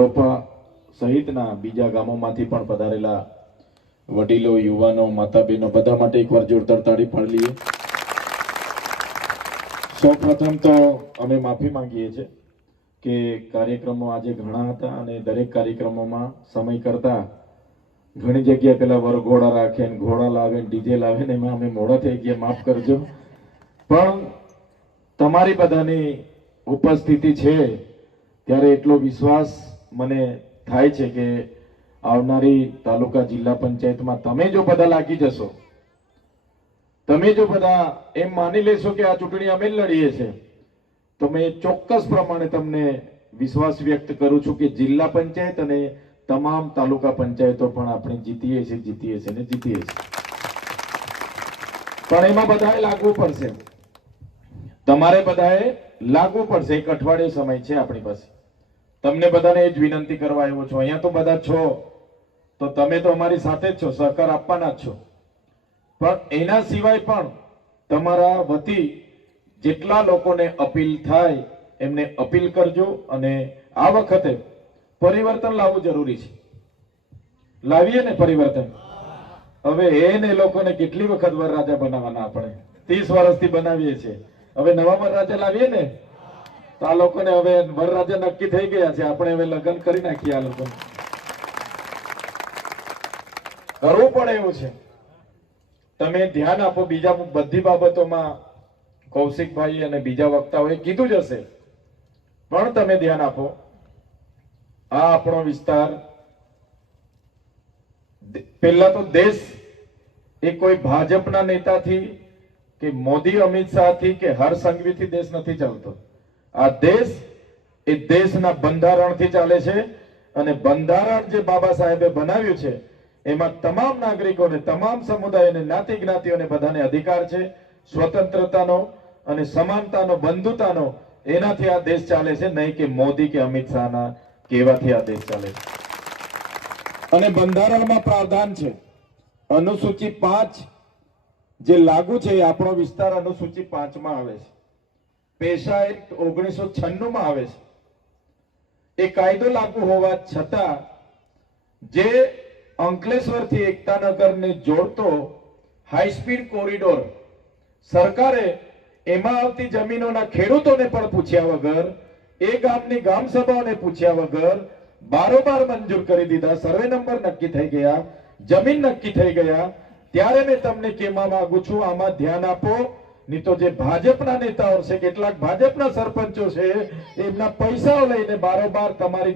નરોપા સહિતના બીજા ગામોમાંથી પણ પધારેલા વડીલો, યુવાનો, માતા બહેનો બધા માટે એકવાર જોરદાર તાળી પાડી લઈએ. સૌપ્રથમ તો અમે માફી માંગીએ છીએ કે કાર્યક્રમો આજે ઘણા હતા અને દરેક કાર્યક્રમોમાં સમય કરતા ઘણી જગ્યાએ પેલા વરઘોડા રાખે ને ઘોડા લાવે ને ડીજે લાવે ને એમાં અમે મોડા થઈ ગયા, માફ કરજો. પણ તમારી બધાની ઉપસ્થિતિ છે ત્યારે એટલો વિશ્વાસ મને થાય છે કે આવનારી તાલુકા જિલ્લા પંચાયતમાં તમે જો બધા લાગી જશો, તમે જો બધા એમ માની લેશો કે આ ચૂંટણી અમે લડીએ છીએ, તો મેં ચોક્કસ પ્રમાણે તમને વિશ્વાસ વ્યક્ત કરું છું કે જિલ્લા પંચાયત અને તમામ તાલુકા પંચાયતો પણ આપણે જીતીએ છીએ. પણ એમાં બધાએ લાગવું પડશે, તમારે બધાએ લાગવું પડશે. એક અઠવાડિયે સમય છે આપણી પાસે. તમને બધાને એ જ વિનંતી કરવા આવ્યો છું. અહીંયા તો બધા છો તો તમે તો અમારી સાથે જ છો, સહકાર આપવાના જ છો. પણ એના સિવાય પણ તમારા વતી જેટલા લોકોને અપીલ થાય એમને અપીલ કરજો. અને આ વખતે પરિવર્તન લાવવું જરૂરી છે. લાવીએ ને પરિવર્તન? હવે એને લોકોને કેટલી વખત વરરાજા બનાવવાના? આપણે 30 વર્ષથી બનાવીએ છીએ. હવે નવા વરરાજા લાવીએ ને તો આ લોકોને હવે વરરાજા નક્કી થઈ ગયા છે. આપણે હવે લગ્ન કરી નાખીએ. આ લોકો કરવું પડે એવું છે. તમે ધ્યાન આપો. બીજા બધી બાબતોમાં કૌશિકભાઈ અને બીજા વક્તાઓએ કીધું જ હશે, પણ તમે ધ્યાન આપો. આ આપણો વિસ્તાર પહેલા તો દેશ એ કોઈ ભાજપના નેતાથી કે મોદી અમિત શાહથી કે હર્ષ સંઘવીથી દેશ નથી ચાલતો. આ દેશ એ દેશના બંધારણથી ચાલે છે. અને બંધારણ જે બાબા સાહેબે બનાવ્યું છે એમાં તમામ નાગરિકોને, તમામ સમુદાયોને, જ્ઞાતિ જ્ઞાતિઓને બધાને અધિકાર છે સ્વતંત્રતાનો અને સમાનતાનો, બંધુતાનો. એનાથી આ દેશ ચાલે છે, નહીં કે મોદી કે અમિત શાહના કહેવાથી આ દેશ ચાલે છે. અને બંધારણમાં પ્રાવધાન છે, અનુસૂચિ 5 જે લાગુ છે એ આપણો વિસ્તાર અનુસૂચિ 5 માં આવે છે. પેશા એક્ટ 1996 માં આવે છે. એ કાયદો લાગુ હોવા છતાં જે અંકલેશ્વરથી એકતાનગરને જોડતો હાઈ સ્પીડ કોરિડોર સરકારે એમાં આવતી જમીનોના ખેડૂતોને પણ પૂછ્યા વગર, એ ગામની ગ્રામ સભાઓને પૂછ્યા વગર બારોબાર મંજૂર કરી દીધા. સર્વે નંબર નક્કી થઈ ગયા, જમીન નક્કી થઈ ગયા. ત્યારે મેં તમને કહેવા માંગુ છું, આમાં ધ્યાન આપો. નહીં તો જે ભાજપના નેતાઓ છે, કેટલાક ભાજપના સરપંચો છે, એમના પૈસાઓ લઈને બારોબાર તમારી